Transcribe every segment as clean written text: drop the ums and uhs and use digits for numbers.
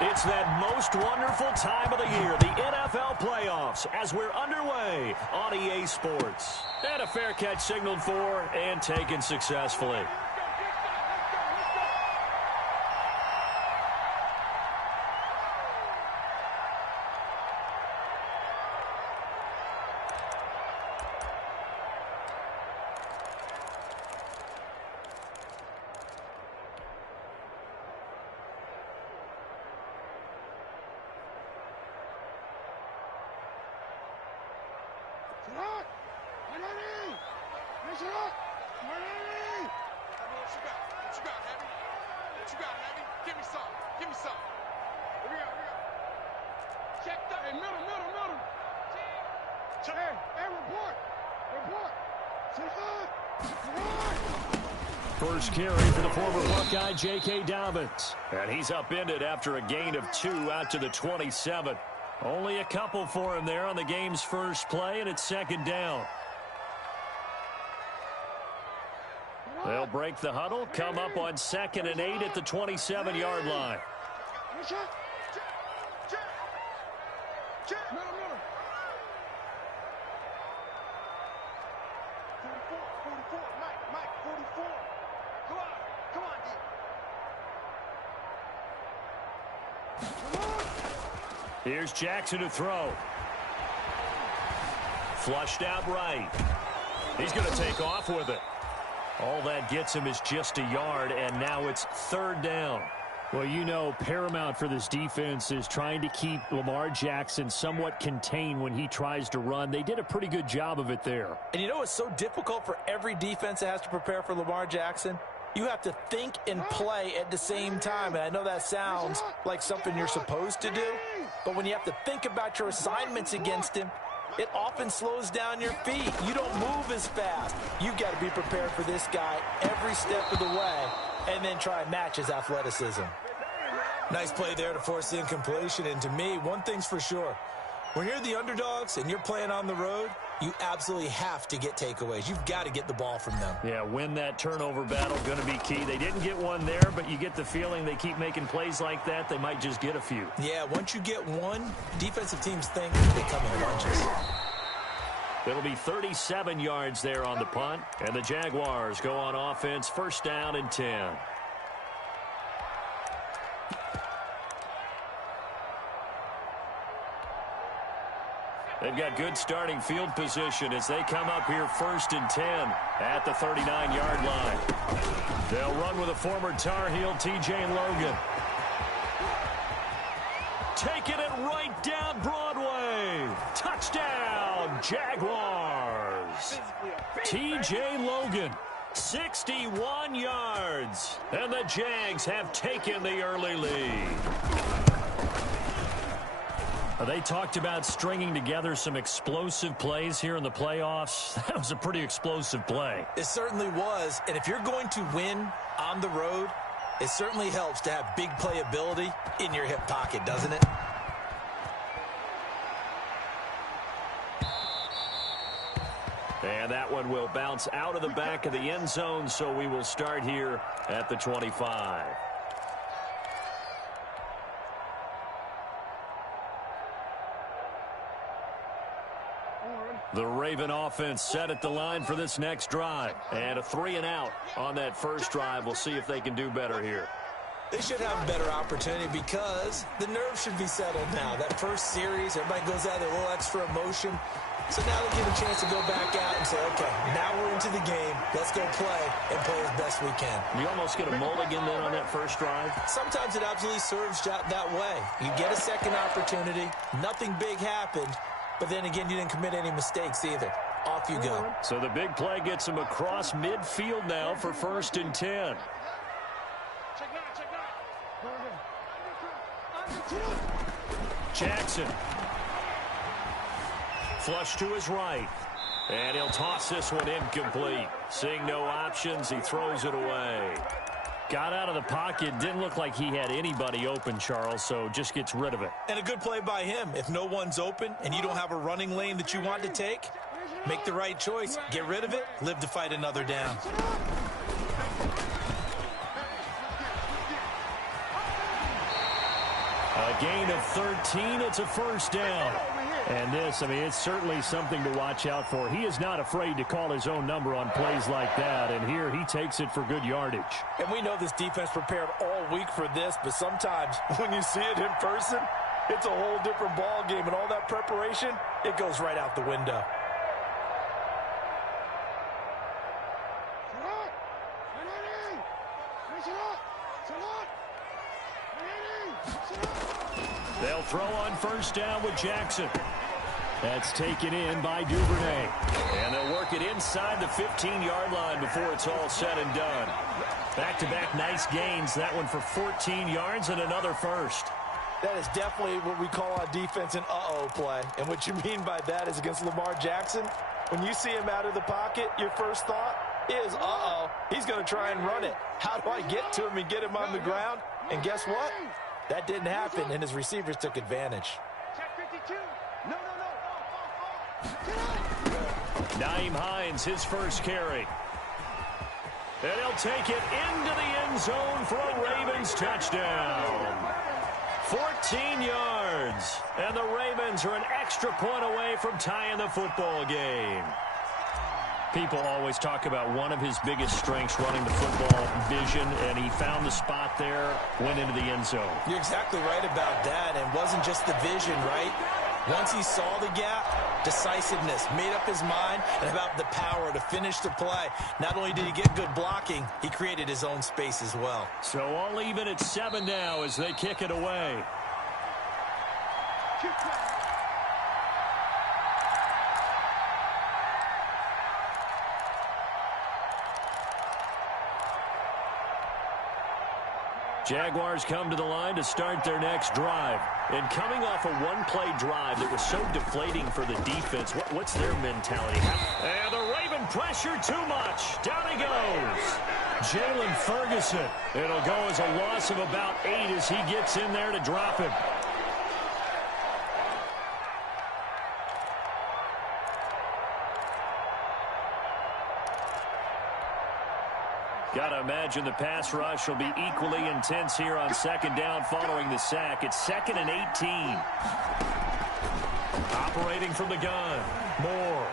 It's that most wonderful time of the year, the NFL playoffs, as we're underway on EA Sports. And a fair catch signaled for and taken successfully. First carry for the former Buckeye, J.K. Dobbins. And he's upended after a gain of 2 out to the 27. Only a couple for him there on the game's first play, and it's second down. They'll break the huddle, come up on 2nd and 8 at the 27-yard line. Here's Jackson to throw. Flushed out right. He's going to take off with it. All that gets him is just a yard, and now it's 3rd down. Well, you know, paramount for this defense is trying to keep Lamar Jackson somewhat contained when he tries to run. They did a pretty good job of it there. And you know it's so difficult for every defense that has to prepare for Lamar Jackson? You have to think and play at the same time. And I know that sounds like something you're supposed to do, but when you have to think about your assignments against him, it often slows down your feet. You don't move as fast. You've got to be prepared for this guy every step of the way and then try and match his athleticism. Nice play there to force the incompletion. And to me, one thing's for sure. When you're the underdogs and you're playing on the road, you absolutely have to get takeaways. You've got to get the ball from them. Yeah, win that turnover battle, going to be key. They didn't get one there, but you get the feeling they keep making plays like that, they might just get a few. Yeah, once you get one, defensive teams think they come in bunches. It'll be 37 yards there on the punt, and the Jaguars go on offense, 1st down and 10. They've got good starting field position as they come up here 1st and 10 at the 39-yard line. They'll run with a former Tar Heel, T.J. Logan. Taking it right down Broadway. Touchdown, Jaguars. T.J. Logan, 61 yards. And the Jags have taken the early lead. They talked about stringing together some explosive plays here in the playoffs. That was a pretty explosive play. It certainly was. And if you're going to win on the road, it certainly helps to have big playability in your hip pocket, doesn't it? And that one will bounce out of the back of the end zone, so we will start here at the 25. The Raven offense set at the line for this next drive. And a 3-and-out on that first drive. We'll see if they can do better here. They should have a better opportunity because the nerves should be settled now. That first series, everybody goes out with a little extra emotion. So now they get a chance to go back out and say, okay, now we're into the game. Let's go play and play as best we can. You almost get a mulligan then on that first drive? Sometimes it absolutely serves that way. You get a second opportunity. Nothing big happened. But then again, you didn't commit any mistakes either. Off you go. So the big play gets him across midfield now for 1st and 10. Jackson. Flush to his right. And he'll toss this one incomplete. Seeing no options, he throws it away. Got out of the pocket. Didn't look like he had anybody open, Charles, so just gets rid of it. And a good play by him. If no one's open and you don't have a running lane that you want to take, make the right choice. Get rid of it. Live to fight another down. A gain of 13. It's a first down. And this, I mean, it's certainly something to watch out for. He is not afraid to call his own number on plays like that. And here he takes it for good yardage. And we know this defense prepared all week for this, but sometimes when you see it in person, it's a whole different ball game. And all that preparation, it goes right out the window. They'll throw on first down with Jackson. That's taken in by Duvernay. And they'll work it inside the 15-yard line before it's all said and done. Back-to-back nice gains. That one for 14 yards and another first. That is definitely what we call on defense an uh-oh play. And what you mean by that is against Lamar Jackson, when you see him out of the pocket, your first thought is, uh-oh, he's going to try and run it. How do I get to him and get him on the ground? And guess what? That didn't happen, and his receivers took advantage. Nyheim Hines, his first carry. And he'll take it into the end zone for a Ravens touchdown. 14 yards. And the Ravens are an extra point away from tying the football game. People always talk about one of his biggest strengths running the football, vision, and he found the spot there, went into the end zone. You're exactly right about that, and it wasn't just the vision, right? Once he saw the gap, decisiveness, made up his mind, and about the power to finish the play. Not only did he get good blocking, he created his own space as well. So all even at 7 now as they kick it away. Jaguars come to the line to start their next drive. And coming off a one-play drive that was so deflating for the defense, what's their mentality? And the Raven pressure too much. Down he goes. Jalen Ferguson. It'll go as a loss of about 8 as he gets in there to drop him. Got to imagine the pass rush will be equally intense here on second down following the sack. It's 2nd and 18. Operating from the gun. Moore.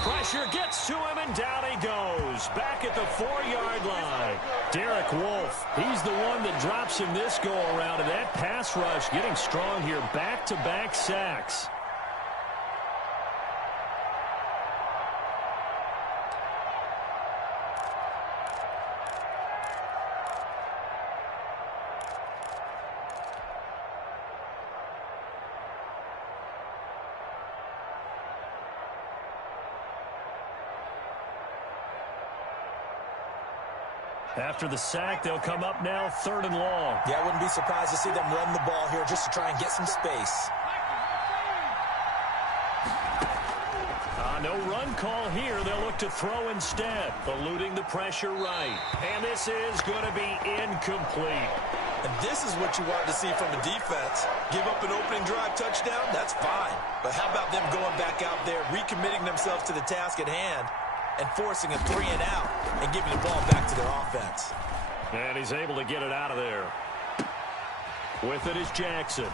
Pressure gets to him, and down he goes. Back at the 4-yard line. Derek Wolfe, he's the one that drops him this go-around, and that pass rush getting strong here. Back-to-back sacks. After the sack, they'll come up now 3rd and long. Yeah, I wouldn't be surprised to see them run the ball here just to try and get some space. No run call here. They'll look to throw instead, eluding the pressure right. And this is going to be incomplete. And this is what you want to see from a defense. Give up an opening drive touchdown, that's fine. But how about them going back out there, recommitting themselves to the task at hand, and forcing a 3 and out and giving the ball back to their offense. And he's able to get it out of there. With it is Jackson.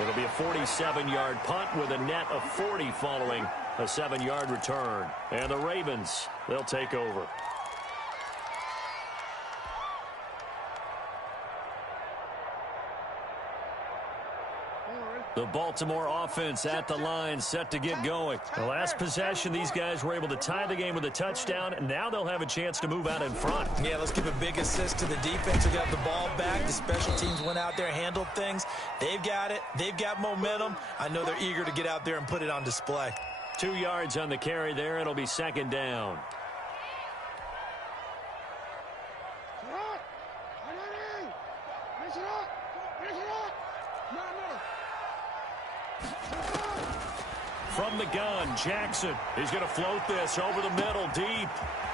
It'll be a 47-yard punt with a net of 40 following a 7-yard return. And the Ravens, they'll take over. The Baltimore offense at the line, set to get going. The last possession, these guys were able to tie the game with a touchdown, and now they'll have a chance to move out in front. Yeah, let's give a big assist to the defense who got the ball back. The special teams went out there, handled things. They've got it. They've got momentum. I know they're eager to get out there and put it on display. 2 yards on the carry there. It'll be 2nd down. From the gun, Jackson. He's going to float this over the middle, deep.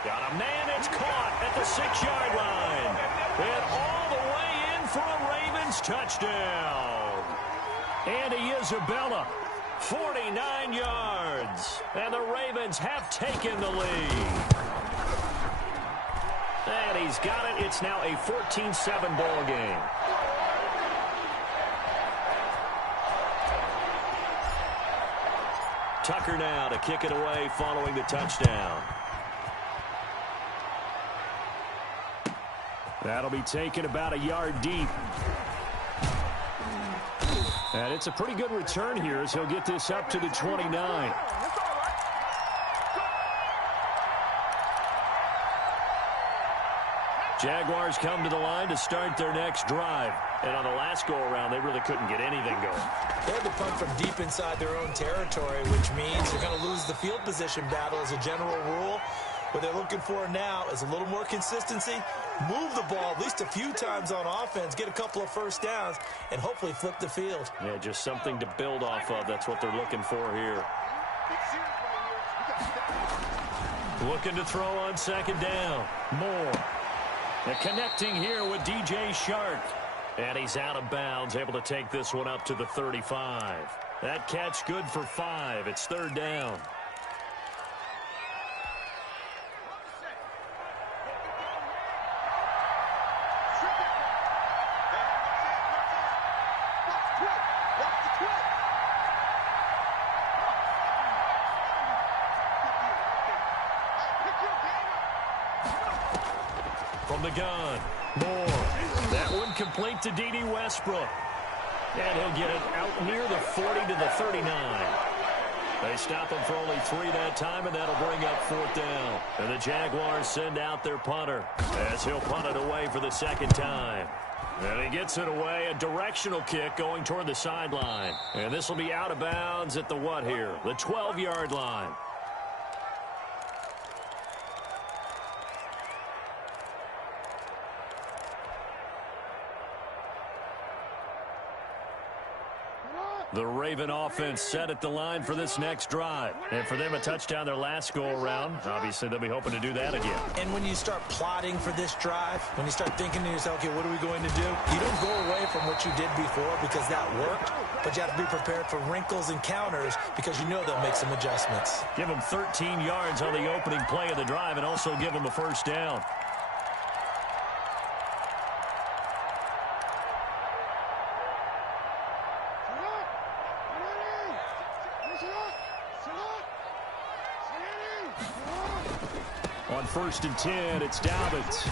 Got a man, it's caught at the 6-yard line. And all the way in for a Ravens touchdown. Andy Isabella, 49 yards. And the Ravens have taken the lead. And he he's got it. It's now a 14-7 ball game. Tucker now to kick it away following the touchdown. That'll be taken about a yard deep. And it's a pretty good return here as he'll get this up to the 29. Jaguars come to the line to start their next drive. And on the last go-around, they really couldn't get anything going. They had to punt from deep inside their own territory, which means they're going to lose the field position battle as a general rule. What they're looking for now is a little more consistency, move the ball at least a few times on offense, get a couple of first downs, and hopefully flip the field. Yeah, just something to build off of. That's what they're looking for here. Looking to throw on second down. Moore. And connecting here with DJ Shark. And he's out of bounds, able to take this one up to the 35. That catch good for 5. It's third down. From the gun, Moore. That one complete to D.D. Westbrook. And he'll get it out near the 40 to the 39. They stop him for only 3 that time, and that'll bring up fourth down. And the Jaguars send out their punter as he'll punt it away for the second time. And he gets it away, a directional kick going toward the sideline. And this will be out of bounds at the what here? The 12-yard line. The Raven offense set at the line for this next drive. And for them, a touchdown their last go-around. Obviously, they'll be hoping to do that again. And when you start plotting for this drive, when you start thinking to yourself, okay, what are we going to do? You don't go away from what you did before because that worked, but you have to be prepared for wrinkles and counters because you know they'll make some adjustments. Give them 13 yards on the opening play of the drive and also give them a first down. On 1st and 10, it's Dobbins.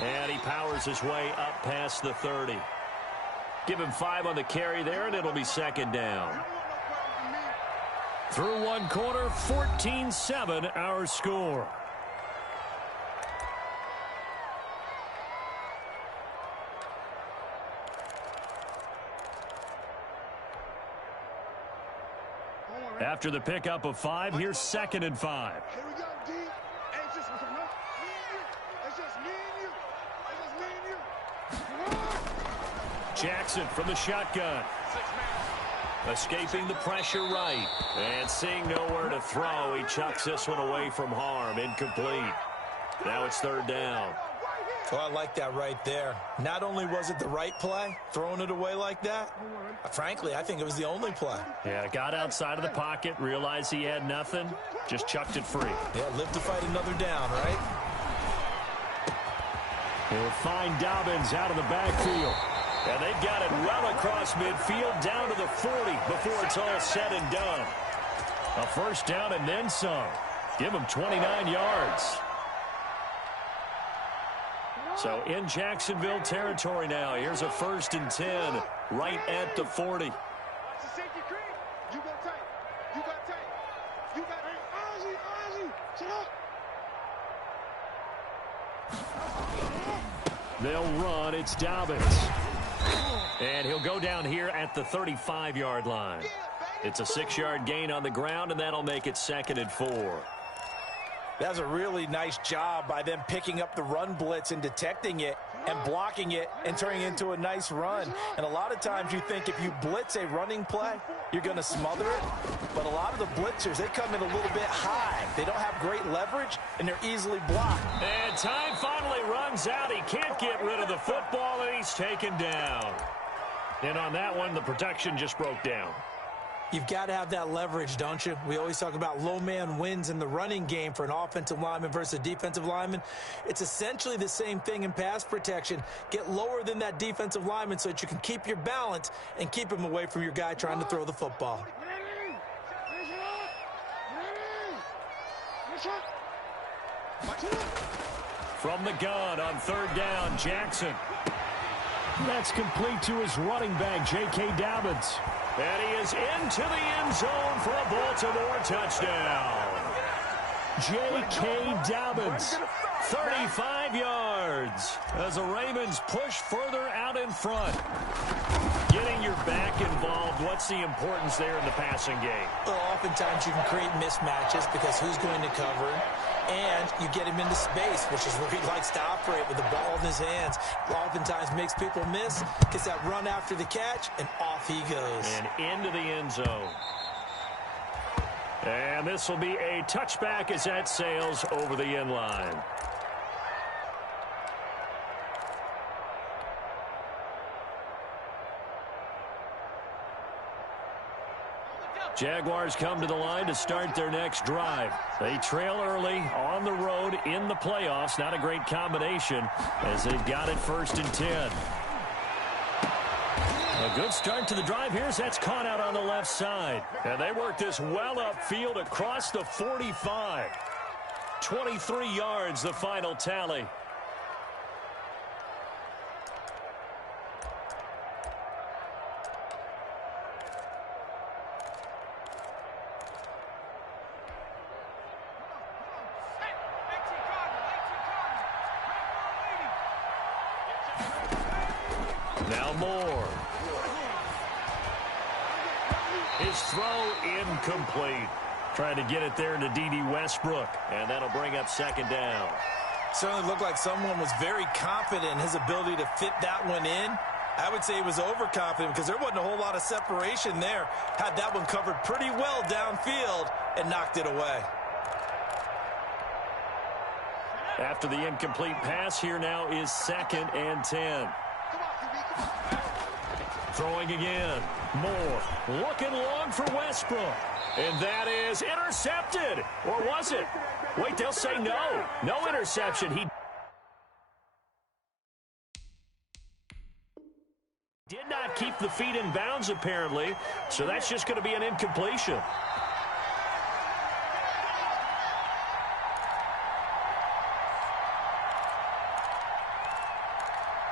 And he powers his way up past the 30. Give him 5 on the carry there, and it'll be second down. Through one quarter, 14-7 our score. After the pickup of 5, here's 2nd and 5. Here we go, D. Hey, it's just me and you. It's just me and you. Jackson from the shotgun. Escaping the pressure right. And seeing nowhere to throw, he chucks this one away from harm. Incomplete. Now it's third down. Oh, I like that right there. Not only was it the right play, throwing it away like that, frankly, I think it was the only play. Yeah, got outside of the pocket, realized he had nothing, just chucked it free. Yeah, live to fight another down, right? He'll find Dobbins out of the backfield. And they've got it well across midfield down to the 40 before it's all said and done. A first down and then some. Give him 29 yards. So in Jacksonville territory now. Here's a 1st and 10 right at the 40. It's a safety cream. You got tight. You got tight. You got Ozzy. Shut up. They'll run. It's Dobbins. And he'll go down here at the 35-yard line. It's a 6-yard gain on the ground, and that'll make it 2nd and 4. That's a really nice job by them picking up the run blitz and detecting it and blocking it and turning it into a nice run. And a lot of times you think if you blitz a running play, you're going to smother it. But a lot of the blitzers, they come in a little bit high. They don't have great leverage, and they're easily blocked. And time finally runs out. He can't get rid of the football, and he's taken down. And on that one, the protection just broke down. You've got to have that leverage, don't you? We always talk about low man wins in the running game for an offensive lineman versus a defensive lineman. It's essentially the same thing in pass protection. Get lower than that defensive lineman so that you can keep your balance and keep him away from your guy trying to throw the football. From the gun on third down, Jackson. That's complete to his running back, J.K. Dobbins. And he is into the end zone for a Baltimore touchdown. J.K. Dobbins, 35 yards as the Ravens push further out in front. Getting your back involved, what's the importance there in the passing game? Well, oftentimes you can create mismatches because who's going to cover him? And you get him into space, which is where he likes to operate with the ball in his hands. Oftentimes makes people miss, gets that run after the catch, and off he goes. And into the end zone. And this will be a touchback as that sails over the end line. Jaguars come to the line to start their next drive. They trail early on the road in the playoffs. Not a great combination as they've got it 1st and 10. A good start to the drive here as that's caught out on the left side. And they work this well upfield across the 45. 23 yards the final tally. Now Moore. His throw incomplete. Trying to get it there to D.D. Westbrook. And that'll bring up 2nd down. Certainly looked like someone was very confident in his ability to fit that one in. I would say he was overconfident because there wasn't a whole lot of separation there. Had that one covered pretty well downfield and knocked it away. After the incomplete pass, here now is 2nd and 10. Throwing again. Moore looking long for Westbrook. And that is intercepted. Or was it? Wait, they'll say no. No interception. He did not keep the feet in bounds, apparently. So that's just going to be an incompletion.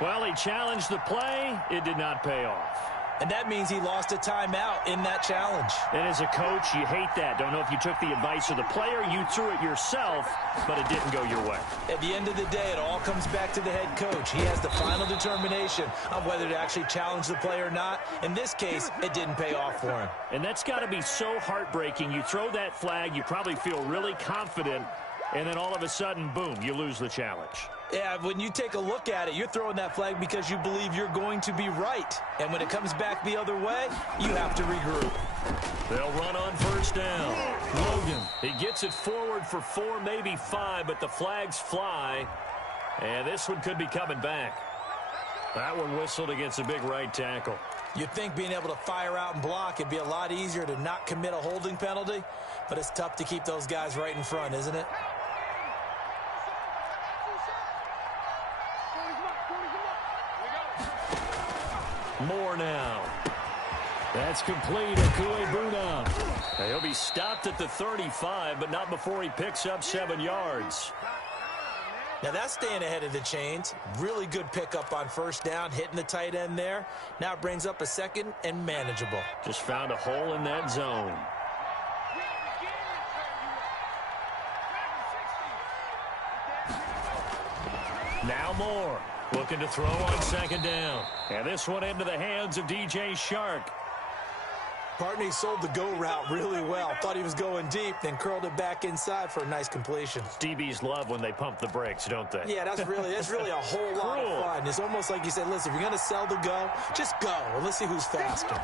Well, he challenged the play. It did not pay off. And that means he lost a timeout in that challenge. And as a coach, you hate that. Don't know if you took the advice of the player, you threw it yourself, but it didn't go your way. At the end of the day, it all comes back to the head coach. He has the final determination on whether to actually challenge the play or not. In this case, it didn't pay off for him. And that's got to be so heartbreaking. You throw that flag, you probably feel really confident, and then all of a sudden, boom, you lose the challenge. Yeah, when you take a look at it, you're throwing that flag because you believe you're going to be right. And when it comes back the other way, you have to regroup. They'll run on 1st down. Logan, he gets it forward for 4, maybe 5, but the flags fly. And this one could be coming back. That one whistled against a big right tackle. You'd think being able to fire out and block, it'd be a lot easier to not commit a holding penalty. But it's tough to keep those guys right in front, isn't it? Moore now. That's complete. Akuebuna. He'll be stopped at the 35, but not before he picks up 7 yards. Now that's staying ahead of the chains. Really good pickup on 1st down, hitting the tight end there. Now it brings up a 2nd and manageable. Just found a hole in that zone. Now Moore. Looking to throw on 2nd down. And this one into the hands of DJ Chark. Partner, he sold the go route really well. Thought he was going deep, then curled it back inside for a nice completion. DBs love when they pump the brakes, don't they? Yeah, that's really a whole lot of fun. It's almost like you said, listen, if you're going to sell the go, just go. And let's see who's faster.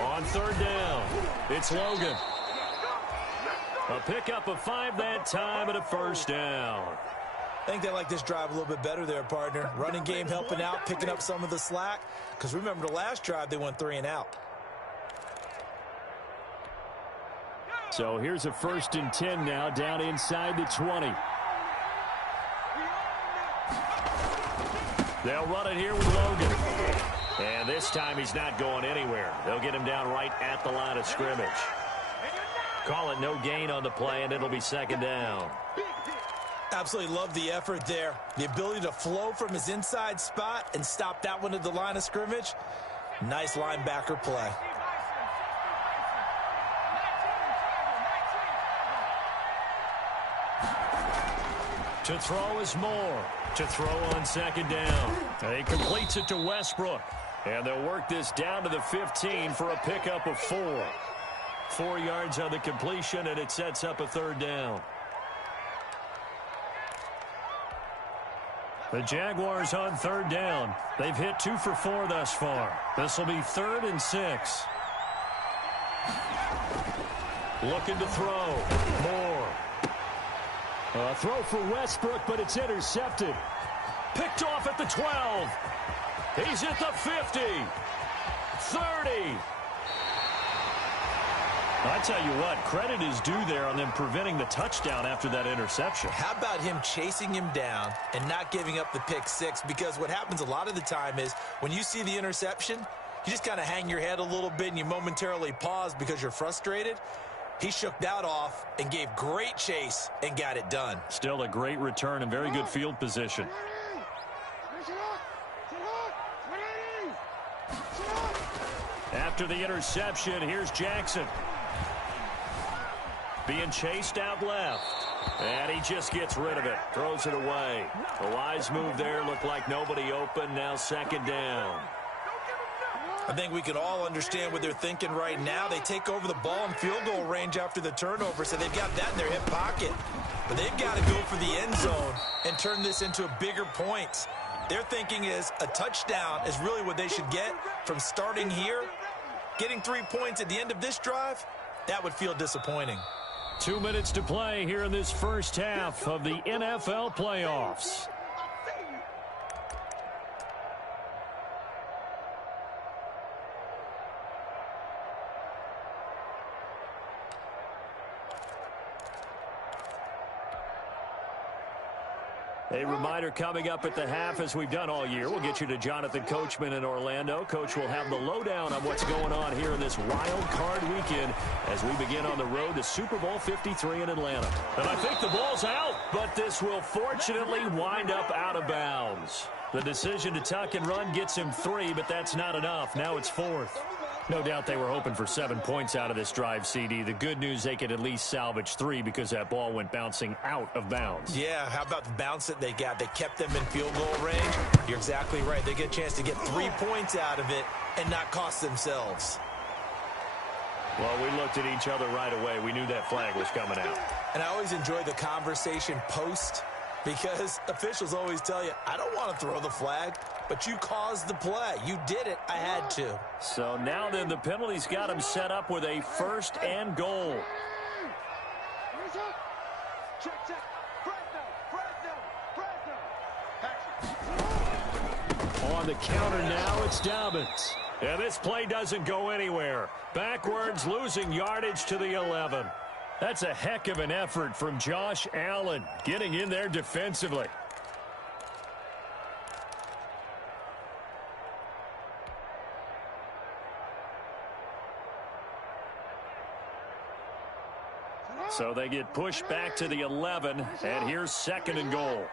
On 3rd down, it's Logan. A pickup of 5 that time and a 1st down. I think they like this drive a little bit better there, partner. Running game helping out, picking up some of the slack. Because remember the last drive, they went 3 and out. So here's a 1st and 10 now, down inside the 20. They'll run it here with Logan. And this time he's not going anywhere. They'll get him down right at the line of scrimmage. Call it no gain on the play, and it'll be 2nd down. Absolutely love the effort there. The ability to flow from his inside spot and stop that one at the line of scrimmage. Nice linebacker play. To throw is Moore. To throw on 2nd down. And he completes it to Westbrook. And they'll work this down to the 15 for a pickup of 4. 4 yards on the completion, and it sets up a 3rd down. The Jaguars on 3rd down. They've hit 2 for 4 thus far. This will be 3rd and 6. Looking to throw. Moore. A throw for Westbrook, but it's intercepted. Picked off at the 12. He's at the 50. 30. I tell you what, credit is due there on them preventing the touchdown after that interception. How about him chasing him down and not giving up the pick 6? Because what happens a lot of the time is when you see the interception, you just kind of hang your head a little bit and you momentarily pause because you're frustrated. He shook that off and gave great chase and got it done. Still a great return and very good field position. After the interception, here's Jackson. Being chased out left. And he just gets rid of it. Throws it away. A wise move there. Looked like nobody open. Now 2nd down. I think we can all understand what they're thinking right now. They take over the ball in field goal range after the turnover, so they've got that in their hip pocket. But they've got to go for the end zone and turn this into a bigger point. Their thinking is a touchdown is really what they should get from starting here. Getting 3 points at the end of this drive, that would feel disappointing. 2 minutes to play here in this first half of the NFL playoffs. A reminder coming up at the half, as we've done all year. We'll get you to Jonathan Coachman in Orlando. Coach will have the lowdown on what's going on here in this wild card weekend as we begin on the road to Super Bowl 53 in Atlanta. And I think the ball's out, but this will fortunately wind up out of bounds. The decision to tuck and run gets him 3, but that's not enough. Now it's 4th. No doubt they were hoping for 7 points out of this drive, CD. The good news, they could at least salvage 3 because that ball went bouncing out of bounds. Yeah, how about the bounce that they got? They kept them in field goal range. You're exactly right. They get a chance to get 3 points out of it and not cost themselves. Well, we looked at each other right away. We knew that flag was coming out. And I always enjoy the conversation post because officials always tell you, I don't want to throw the flag, but you caused the play. You did it. I had to. So now then the penalty's got him set up with a 1st and goal. On the counter now, it's Dobbins. And this play doesn't go anywhere. Backwards, losing yardage to the 11. That's a heck of an effort from Josh Allen, getting in there defensively. So they get pushed back to the 11, and here's 2nd and goal.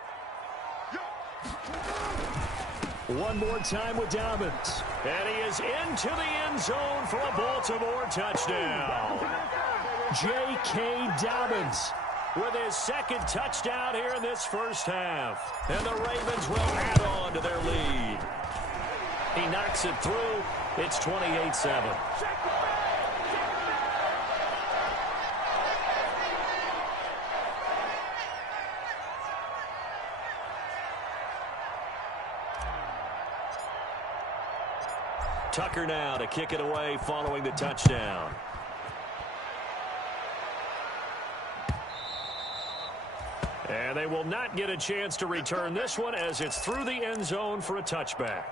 One more time with Dobbins. And he is into the end zone for a Baltimore touchdown. J.K. Dobbins with his 2nd touchdown here in this first half. And the Ravens will add on to their lead. He knocks it through. It's 28-7. Tucker now to kick it away following the touchdown. And they will not get a chance to return this one as it's through the end zone for a touchback.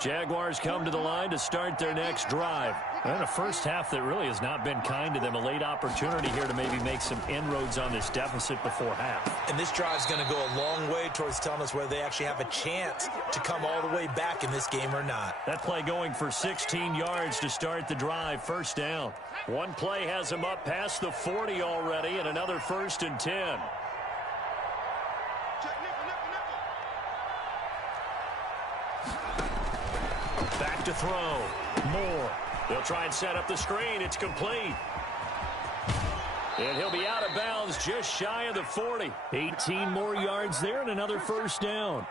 Jaguars come to the line to start their next drive. And a first half that really has not been kind to them. A late opportunity here to maybe make some inroads on this deficit before half. And this drive is going to go a long way towards telling us whether they actually have a chance to come all the way back in this game or not. That play going for 16 yards to start the drive. First down. One play has him up past the 40 already, and another 1st and 10. Back to throw. Moore. They'll try and set up the screen. It's complete. And he'll be out of bounds just shy of the 40. 18 more yards there and another first down.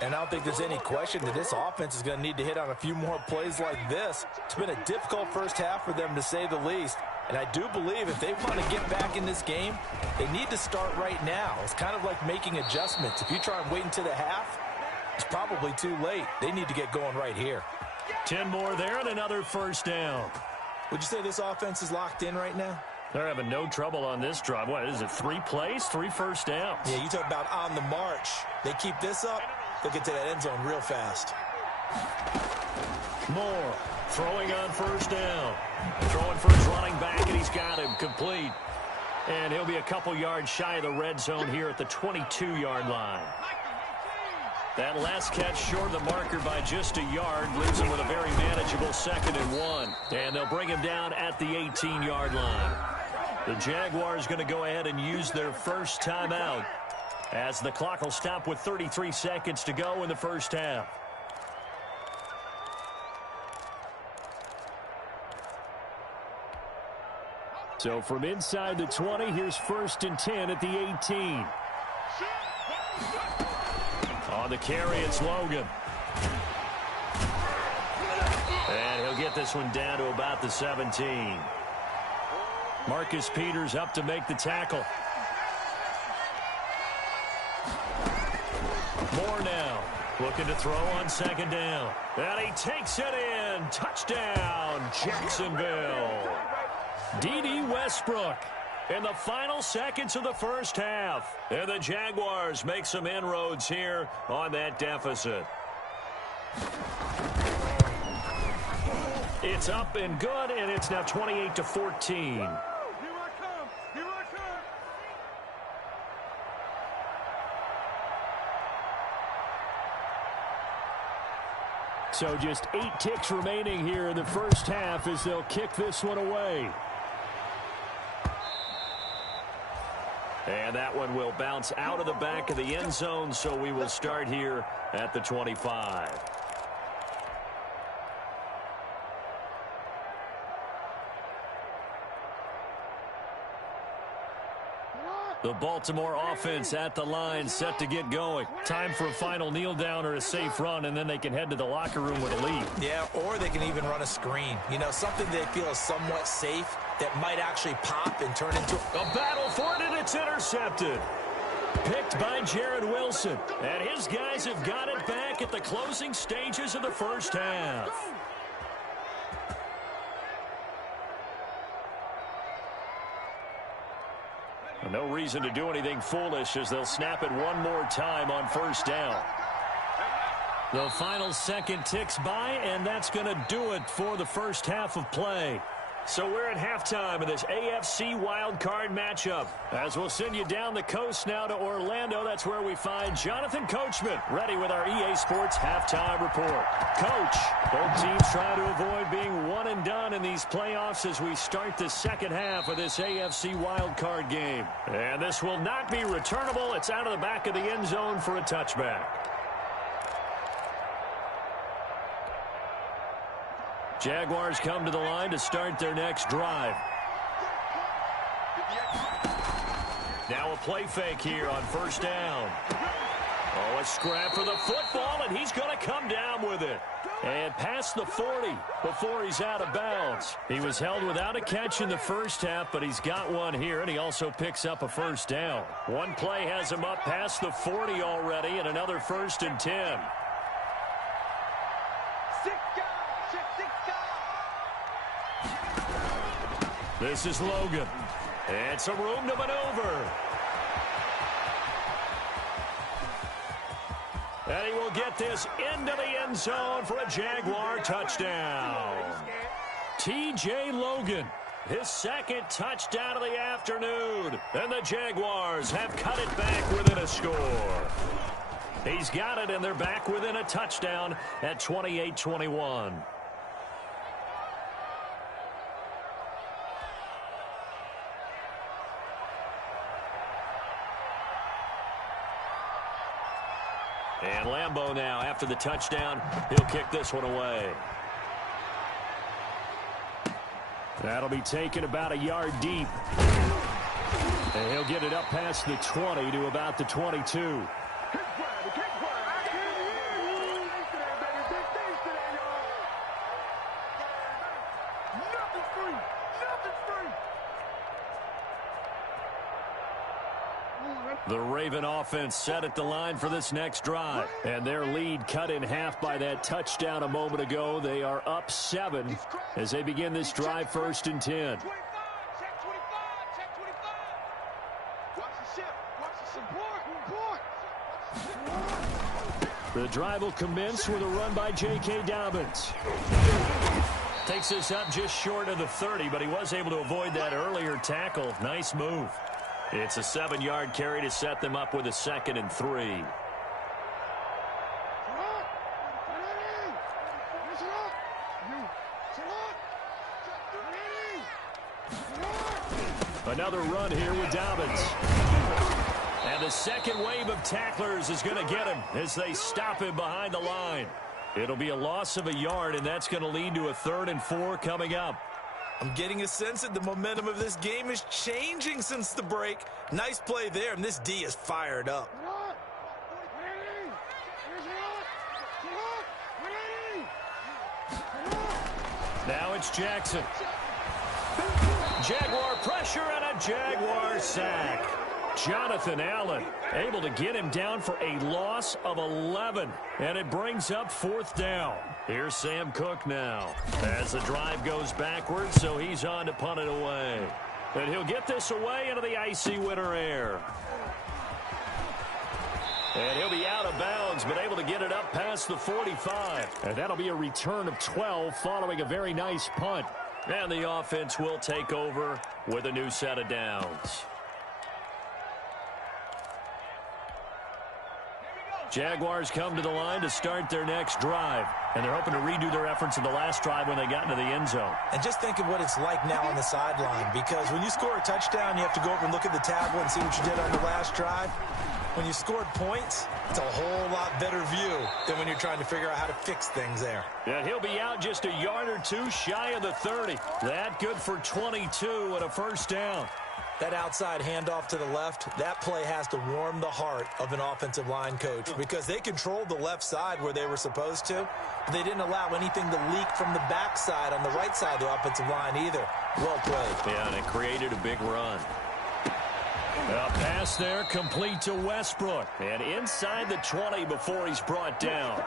And I don't think there's any question that this offense is going to need to hit on a few more plays like this. It's been a difficult first half for them, to say the least. And I do believe if they want to get back in this game, they need to start right now. It's kind of like making adjustments. If you try and wait until the half, it's probably too late. They need to get going right here. 10 more there and another first down. Would you say this offense is locked in right now? They're having no trouble on this drive. What is it, 3 plays, 3 first downs? Yeah, you talk about on the march. They keep this up, they'll get to that end zone real fast. Moore throwing on first down. Throwing for his running back, and he's got him complete. And he'll be a couple yards shy of the red zone here at the 22-yard line. That last catch short of the marker by just a yard leaves him with a very manageable 2nd and 1. And they'll bring him down at the 18-yard line. The Jaguars going to go ahead and use their first timeout as the clock will stop with 33 seconds to go in the first half. So from inside the 20, here's 1st and 10 at the 18. On the carry, it's Logan. And he'll get this one down to about the 17. Marcus Peters up to make the tackle. Moore now looking to throw on 2nd down. And he takes it in. Touchdown, Jacksonville. D.D. Westbrook in the final seconds of the first half. And the Jaguars make some inroads here on that deficit. It's up and good, and it's now 28-14. So just 8 ticks remaining here in the first half as they'll kick this one away. And that one will bounce out of the back of the end zone, so we will start here at the 25. The Baltimore offense at the line, set to get going. Time for a final kneel down or a safe run, and then they can head to the locker room with a lead. Yeah, or they can even run a screen. You know, something they feel is somewhat safe that might actually pop and turn into a battle for it, and it's intercepted. Picked by Jared Wilson. And his guys have got it back at the closing stages of the first half. No reason to do anything foolish as they'll snap it one more time on first down. The final second ticks by, and that's going to do it for the first half of play. So we're at halftime of this AFC wildcard matchup. As we'll send you down the coast now to Orlando, that's where we find Jonathan Coachman, ready with our EA Sports halftime report. Coach, both teams trying to avoid being one and done in these playoffs as we start the second half of this AFC wildcard game. And this will not be returnable. It's out of the back of the end zone for a touchback. Jaguars come to the line to start their next drive. Now a play fake here on first down. Oh, a scrap for the football, and he's going to come down with it. And past the 40 before he's out of bounds. He was held without a catch in the first half, but he's got one here, and he also picks up a first down. One play has him up past the 40 already, and another 1st and 10. This is Logan. And some room to maneuver. And he will get this into the end zone for a Jaguar touchdown. T.J. Logan, his second touchdown of the afternoon. And the Jaguars have cut it back within a score. He's got it, and they're back within a touchdown at 28-21. And Lambeau now, after the touchdown, he'll kick this one away. That'll be taken about a yard deep. And he'll get it up past the 20 to about the 22. The Raven offense set at the line for this next drive. And their lead cut in half by that touchdown a moment ago. They are up 7 as they begin this drive, 1st and 10. The drive will commence with a run by J.K. Dobbins. Takes this up just short of the 30, but he was able to avoid that earlier tackle. Nice move. It's a 7-yard carry to set them up with a 2nd and 3. Another run here with Dobbins. And the second wave of tacklers is going to get him as they stop him behind the line. It'll be a loss of a yard, and that's going to lead to a 3rd and 4 coming up. I'm getting a sense that the momentum of this game is changing since the break. Nice play there, and this D is fired up. Now it's Jackson. Jaguar pressure and a Jaguar sack. Jonathan Allen able to get him down for a loss of 11. And it brings up 4th down. Here's Sam Cook now as the drive goes backwards, so he's on to punt it away. And he'll get this away into the icy winter air. And he'll be out of bounds, but able to get it up past the 45. And that'll be a return of 12 following a very nice punt. And the offense will take over with a new set of downs. Jaguars come to the line to start their next drive. And they're hoping to redo their efforts in the last drive when they got into the end zone. And just think of what it's like now on the sideline. Because when you score a touchdown, you have to go over and look at the tablet and see what you did on the last drive. When you scored points, it's a whole lot better view than when you're trying to figure out how to fix things there. And he'll be out just a yard or two shy of the 30. That good for 22 and a 1st down. That outside handoff to the left, that play has to warm the heart of an offensive line coach because they controlled the left side where they were supposed to. But they didn't allow anything to leak from the backside on the right side of the offensive line either. Well played. Yeah, and it created a big run. A pass there complete to Westbrook. And inside the 20 before he's brought down.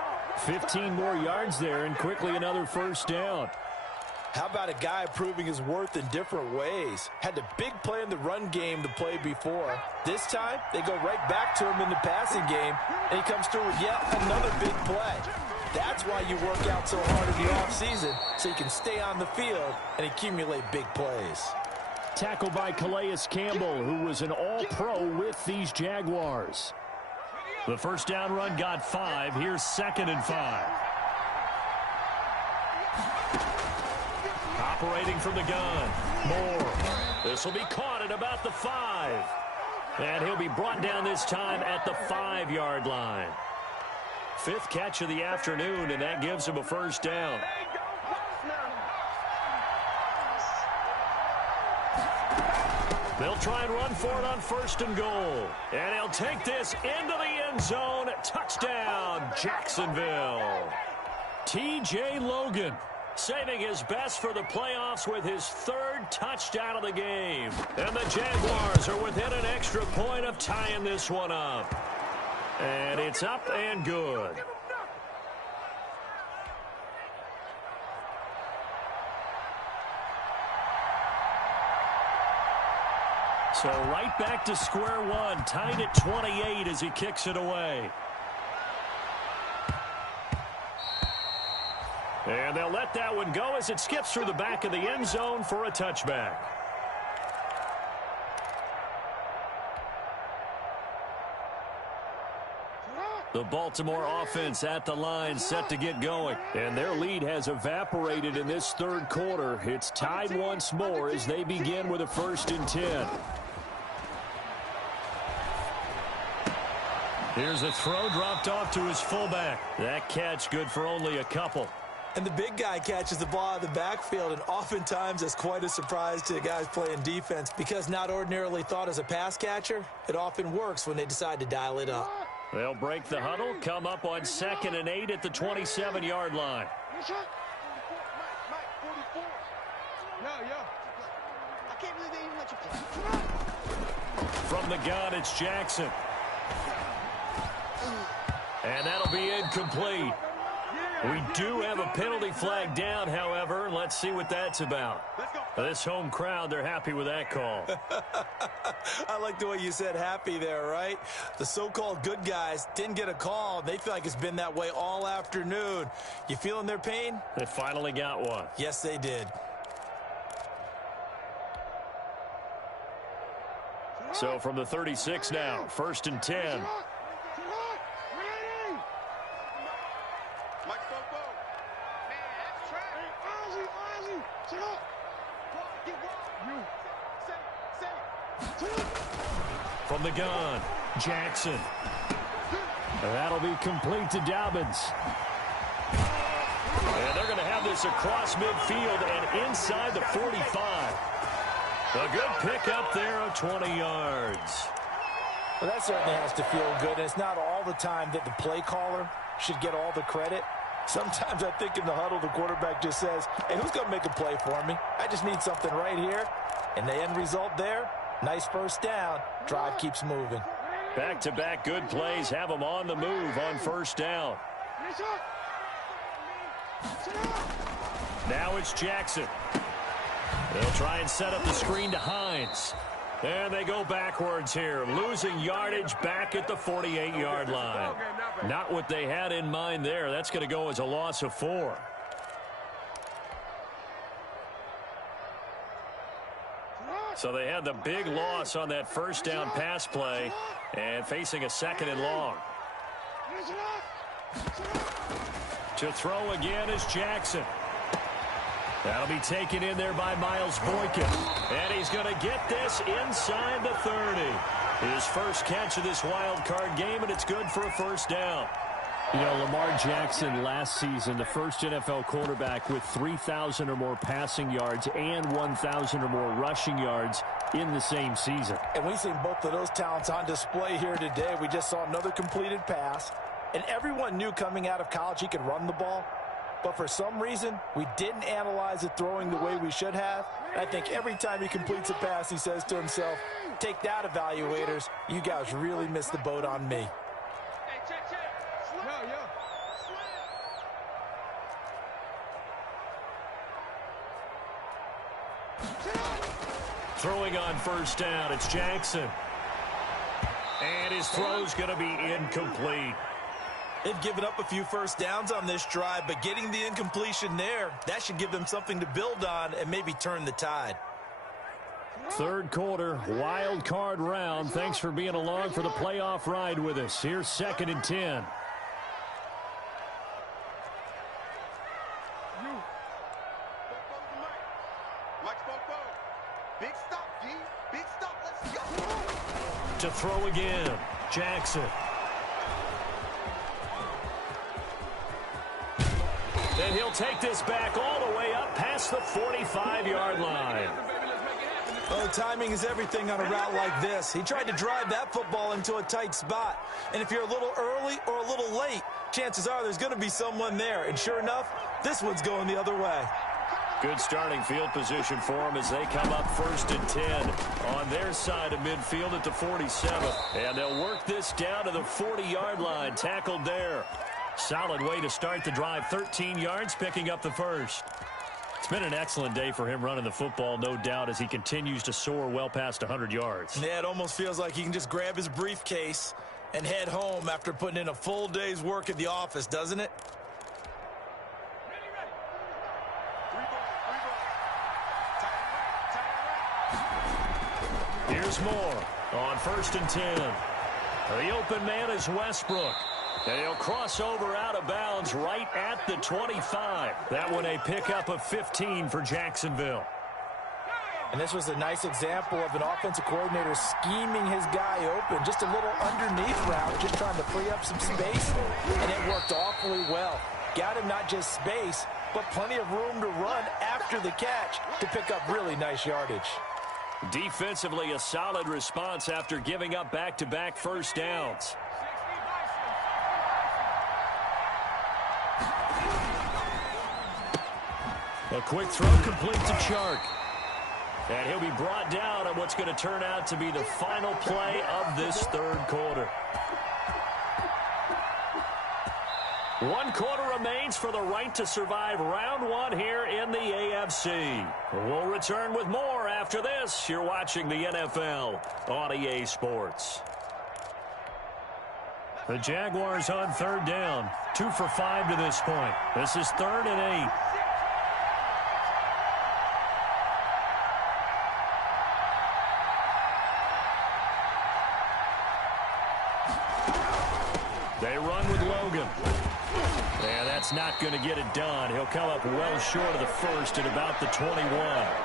15 more yards there and quickly another 1st down. How about a guy proving his worth in different ways? Had the big play in the run game the play before. This time, they go right back to him in the passing game, and he comes through with yet another big play. That's why you work out so hard in the offseason, so you can stay on the field and accumulate big plays. Tackle by Calais Campbell, who was an all-pro with these Jaguars. The 1st down run got 5. Here's 2nd and 5. Operating from the gun. Moore. This will be caught at about the 5. And he'll be brought down this time at the 5-yard line. 5th catch of the afternoon, and that gives him a 1st down. They'll try and run for it on 1st and goal. And he'll take this into the end zone. Touchdown, Jacksonville. T.J. Logan saving his best for the playoffs with his 3rd touchdown of the game. And the Jaguars are within an extra point of tying this one up. And it's up and good. So right back to square one, tied at 28 as he kicks it away. And they'll let that one go as it skips through the back of the end zone for a touchback. The Baltimore offense at the line, set to get going. And their lead has evaporated in this third quarter. It's tied once more as they begin with a 1st and 10. Here's a throw dropped off to his fullback. That catch good for only a couple. And the big guy catches the ball out of the backfield, and oftentimes that's quite a surprise to the guys playing defense because not ordinarily thought as a pass catcher, it often works when they decide to dial it up. They'll break the huddle, come up on 2nd and 8 at the 27-yard line. From the gun, it's Jackson. And that'll be incomplete. We do have a penalty flag down, however. Let's see what that's about. This home crowd, they're happy with that call. I like the way you said happy there, right? The so-called good guys didn't get a call. They feel like it's been that way all afternoon. You feeling their pain? They finally got one. Yes, they did. So from the 36 now, 1st and 10. From the gun, Jackson. That'll be complete to Dobbins. And they're going to have this across midfield and inside the 45. A good pickup there of 20 yards. Well, that certainly has to feel good. And it's not all the time that the play caller should get all the credit. Sometimes I think in the huddle, the quarterback just says, hey, who's going to make a play for me? I just need something right here. And the end result there, nice 1st down. Drive keeps moving. Back-to-back good plays have them on the move on 1st down. Now it's Jackson. They'll try and set up the screen to Hines. And they go backwards here, losing yardage back at the 48-yard line. Not what they had in mind there. That's going to go as a loss of 4. So they had the big loss on that 1st down pass play and facing a 2nd and long. To throw again is Jackson. That'll be taken in there by Miles Boykin. And he's going to get this inside the 30. His first catch of this wild card game, and it's good for a 1st down. You know, Lamar Jackson last season, the first NFL quarterback with 3,000 or more passing yards and 1,000 or more rushing yards in the same season. And we've seen both of those talents on display here today. We just saw another completed pass. And everyone knew coming out of college he could run the ball. But for some reason, we didn't analyze it throwing the way we should have. And I think every time he completes a pass, he says to himself, take that, evaluators. You guys really missed the boat on me. Throwing on 1st down, it's Jackson. And his throw's going to be incomplete. They've given up a few 1st downs on this drive, but getting the incompletion there, that should give them something to build on and maybe turn the tide. 3rd quarter, wild card round. Thanks for being along for the playoff ride with us. Here's 2nd and 10. Big stop, G. Big stop. Let's go. To throw again, Jackson. And he'll take this back all the way up past the 45-yard line. Oh, timing is everything on a route like this. He tried to drive that football into a tight spot. And if you're a little early or a little late, chances are there's going to be someone there. And sure enough, this one's going the other way. Good starting field position for them as they come up 1st and 10 on their side of midfield at the 47. And they'll work this down to the 40-yard line, tackled there. Solid way to start the drive, 13 yards, picking up the 1st. It's been an excellent day for him running the football, no doubt, as he continues to soar well past 100 yards. Yeah, it almost feels like he can just grab his briefcase and head home after putting in a full day's work at the office, doesn't it? Here's Moore on 1st and 10. The open man is Westbrook. And he'll cross over out of bounds right at the 25. That one a pickup of 15 for Jacksonville. And this was a nice example of an offensive coordinator scheming his guy open. Just a little underneath route, just trying to free up some space. And it worked awfully well. Got him not just space, but plenty of room to run after the catch to pick up really nice yardage. Defensively, a solid response after giving up back-to-back first downs. A quick throw complete to Chark. And he'll be brought down on what's going to turn out to be the final play of this third quarter. 1 quarter remains for the right to survive round 1 here in the AFC. We'll return with more after this. You're watching the NFL on EA Sports. The Jaguars on 3rd down. 2 for 5 to this point. This is 3rd and 8. They run with Logan. And that's not going to get it done. He'll come up well short of the first at about the 21.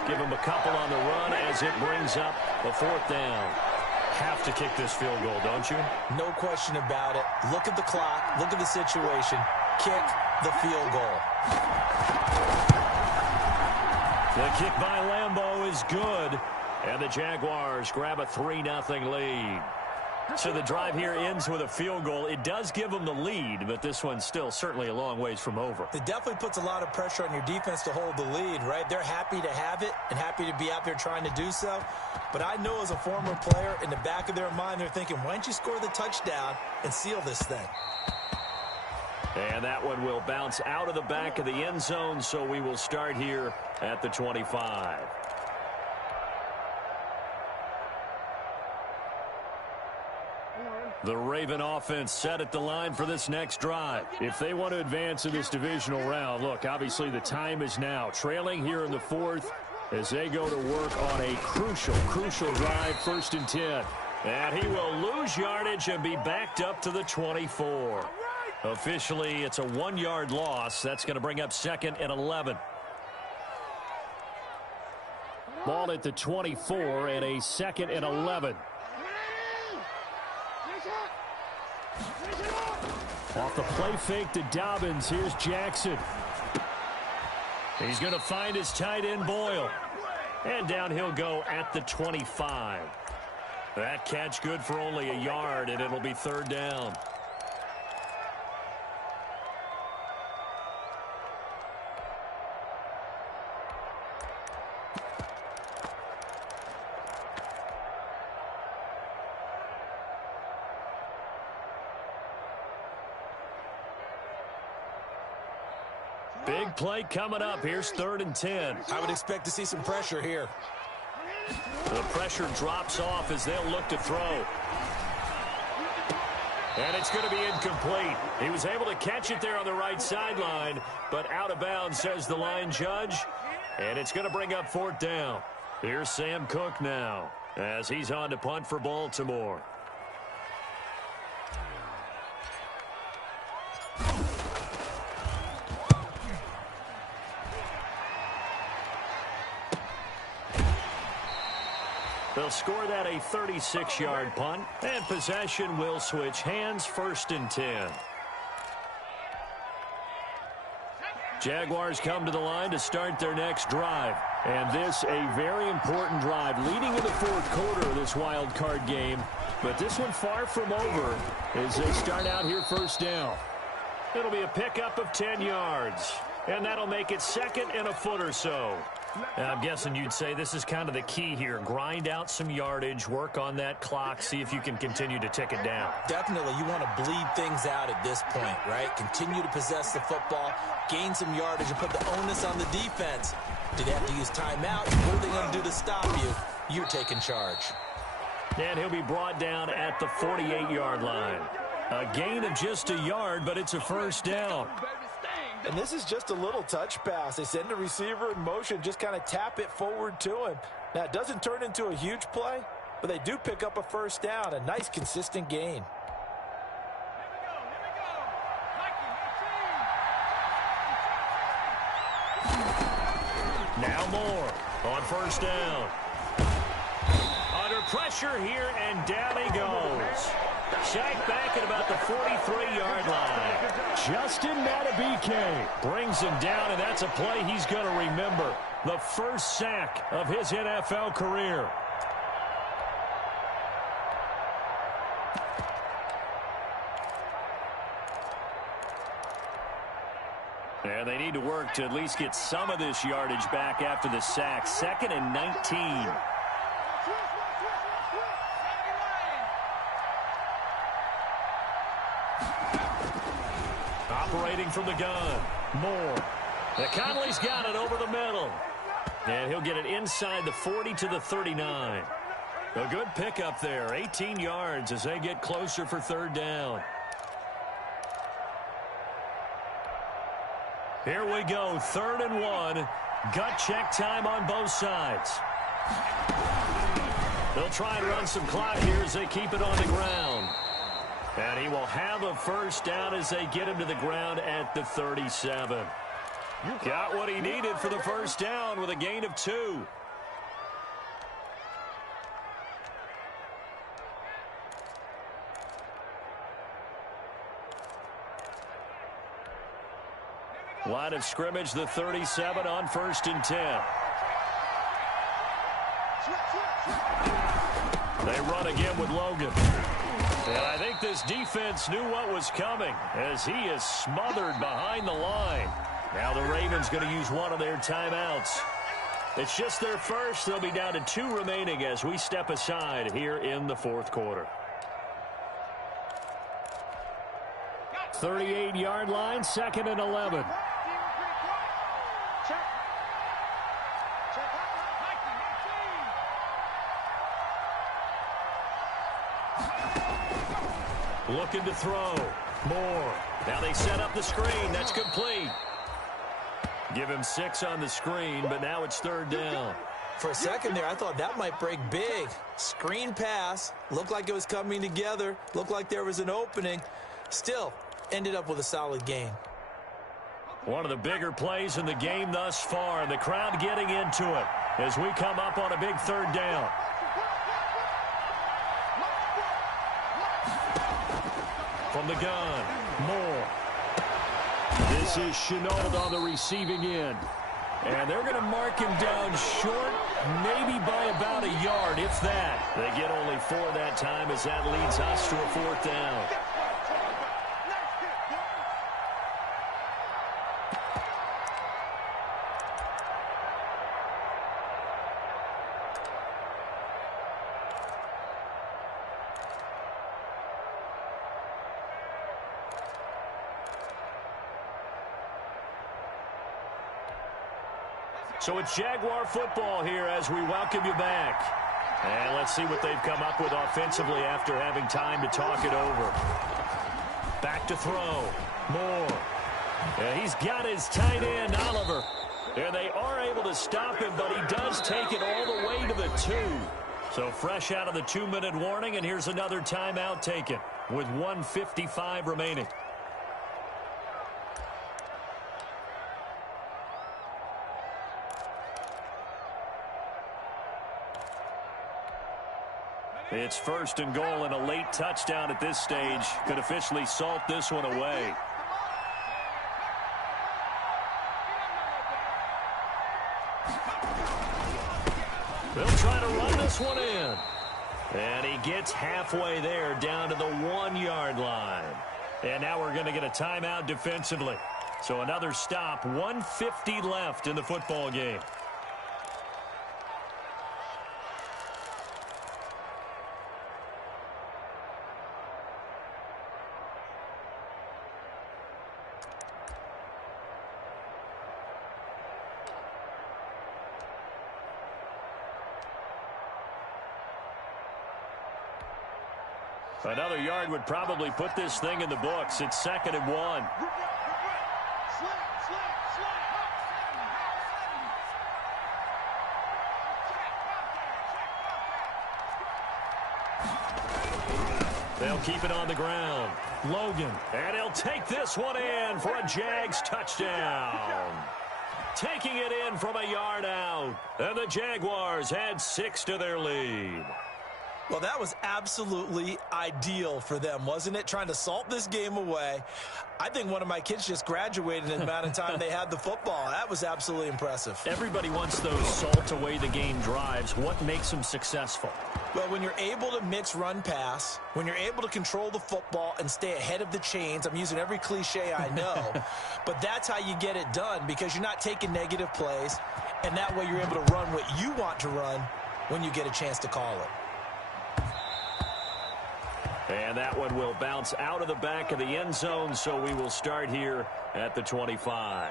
Give him a couple on the run as it brings up a 4th down. Have to kick this field goal, don't you? No question about it. Look at the clock. Look at the situation. Kick the field goal. The kick by Lambeau is good. And the Jaguars grab a 3-0 lead. So the drive here ends with a field goal. It does give them the lead, but this one's still certainly a long ways from over. It definitely puts a lot of pressure on your defense to hold the lead, right? They're happy to have it and happy to be out there trying to do so. But I know as a former player, in the back of their mind, they're thinking, why don't you score the touchdown and seal this thing? And that one will bounce out of the back of the end zone, so we will start here at the 25. The Raven offense set at the line for this next drive. If they want to advance in this divisional round, look, obviously the time is now. Trailing here in the 4th as they go to work on a crucial drive, 1st and 10. And he will lose yardage and be backed up to the 24. Officially, it's a 1-yard loss. That's going to bring up 2nd and 11. Ball at the 24 and a 2nd and 11. Off the play fake to Dobbins, here's Jackson. He's going to find his tight end Boyle. And down he'll go at the 25. That catch good for only a yard, and it'll be 3rd down. Big play coming up. Here's 3rd and 10. I would expect to see some pressure here. The pressure drops off as they'll look to throw. And it's going to be incomplete. He was able to catch it there on the right sideline, but out of bounds, says the line judge. And it's going to bring up 4th down. Here's Sam Cook now as he's on to punt for Baltimore. They'll score that a 36-yard punt, and possession will switch hands, 1st and 10. Jaguars come to the line to start their next drive. And this a very important drive leading in the 4th quarter of this wild card game. But this one far from over as they start out here 1st down. It'll be a pickup of 10 yards. And that'll make it 2nd and a foot or so. And I'm guessing you'd say this is kind of the key here. Grind out some yardage, work on that clock, see if you can continue to tick it down. Definitely. You want to bleed things out at this point, right? Continue to possess the football, gain some yardage, and put the onus on the defense. Did they have to use timeout? What are they going to do to stop you? You're taking charge. And he'll be brought down at the 48-yard line. A gain of just a yard, but it's a 1st down. And this is just a little touch pass. They send the receiver in motion, just kind of tap it forward to him. Now, it doesn't turn into a huge play, but they do pick up a first down, a nice consistent gain. Now Moore on first down. Under pressure here, and down he goes. Sacked back at about the 43-yard line. Justin Madubuike brings him down, and that's a play he's going to remember. The first sack of his NFL career. And they need to work to at least get some of this yardage back after the sack. 2nd and 19. Operating from the gun. Moore. Conley's got it over the middle. And he'll get it inside the 40 to the 39. A good pickup there. 18 yards as they get closer for third down. Here we go, 3rd and 1. Gut check time on both sides. They'll try and run some clock here as they keep it on the ground. And he will have a first down as they get him to the ground at the 37. Got what he needed for the first down with a gain of 2. Line of scrimmage, the 37 on 1st and 10. They run again with Logan. And I think this defense knew what was coming as he is smothered behind the line. Now the Ravens going to use one of their timeouts. It's just their first. They'll be down to 2 remaining as we step aside here in the 4th quarter. 38-yard line, 2nd and 11. Looking to throw. Moore. Now they set up the screen. That's complete. Give him 6 on the screen, but now it's 3rd down. For a second there, I thought that might break big. Screen pass. Looked like it was coming together. Looked like there was an opening. Still, ended up with a solid gain. One of the bigger plays in the game thus far, and the crowd getting into it as we come up on a big 3rd down. From the gun, Moore. This is Shenault on the receiving end. And they're going to mark him down short, maybe by about a yard, if that. They get only 4 that time as that leads us to a 4th down. So it's Jaguar football here as we welcome you back. And let's see what they've come up with offensively after having time to talk it over. Back to throw. Moore. And he's got his tight end, Oliver. And they are able to stop him, but he does take it all the way to the 2. So fresh out of the 2-minute warning, and here's another timeout taken with 1:55 remaining. It's 1st and goal, and a late touchdown at this stage could officially salt this one away. They'll try to run this one in. And he gets halfway there down to the 1-yard line. And now we're going to get a timeout defensively. So another stop, 1:50 left in the football game. Another yard would probably put this thing in the books. It's 2nd and 1. They'll keep it on the ground. Logan. And he'll take this one in for a Jags touchdown. Taking it in from a yard out. And the Jaguars add 6 to their lead. Well, that was absolutely ideal for them, wasn't it? Trying to salt this game away. I think one of my kids just graduated in the amount of time they had the football. That was absolutely impressive. Everybody wants those salt-away-the-game drives. What makes them successful? Well, when you're able to mix run-pass, when you're able to control the football and stay ahead of the chains, I'm using every cliche I know, but that's how you get it done because you're not taking negative plays, and that way you're able to run what you want to run when you get a chance to call it. And that one will bounce out of the back of the end zone, so we will start here at the 25.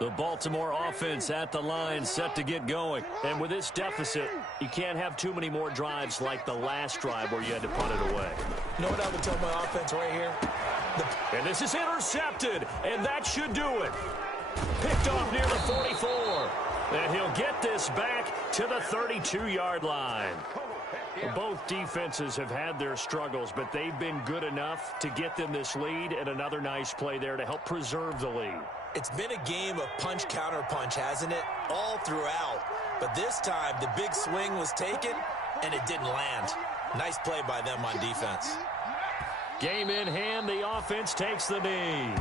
The Baltimore offense at the line, set to get going. And with this deficit, you can't have too many more drives like the last drive where you had to punt it away. You know what I would tell my offense right here? And this is intercepted, and that should do it. Picked off near the 44. And he'll get this back to the 32-yard line. Both defenses have had their struggles, but they've been good enough to get them this lead, and another nice play there to help preserve the lead. It's been a game of punch-counter-punch, hasn't it? All throughout. But this time, the big swing was taken, and it didn't land. Nice play by them on defense. Game in hand, the offense takes the knee.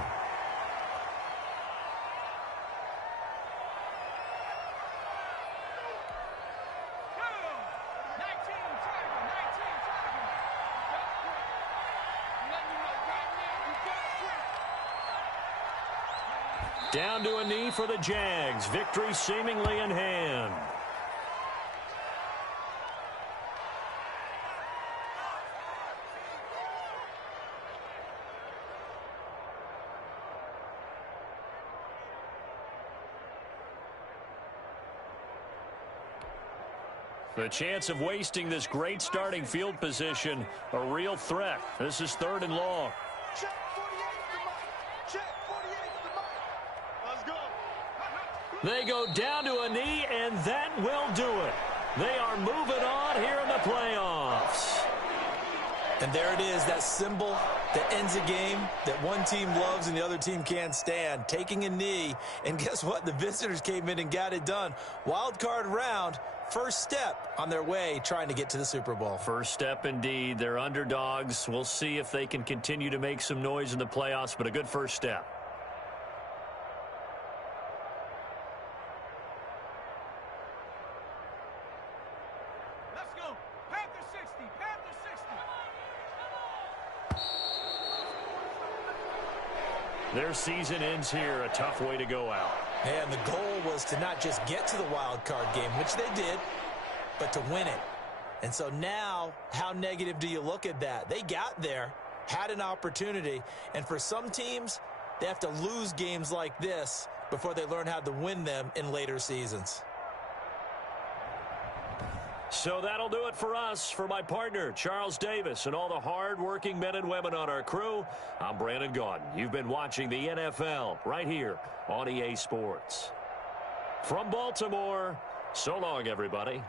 Down to a knee for the Jags. Victory seemingly in hand. The chance of wasting this great starting field position, a real threat. This is 3rd and long. Check 48 at the mic. Check 48 at the mic. Let's go. They go down to a knee, and that will do it. They are moving on here in the playoffs. And there it is, that symbol that ends a game that one team loves and the other team can't stand. Taking a knee, and guess what? The visitors came in and got it done. Wild card round, first step on their way trying to get to the Super Bowl. First step indeed. They're underdogs. We'll see if they can continue to make some noise in the playoffs, but a good first step. Let's go. Panther 60. Panther 60. Their season ends here. A tough way to go out. And the goal was to not just get to the wild card game, which they did, but to win it. And so now, how negative do you look at that? They got there, had an opportunity, and for some teams, they have to lose games like this before they learn how to win them in later seasons. So that'll do it for us. For my partner, Charles Davis, and all the hard-working men and women on our crew, I'm Brandon Gaudin. You've been watching the NFL right here on EA Sports. From Baltimore, so long, everybody.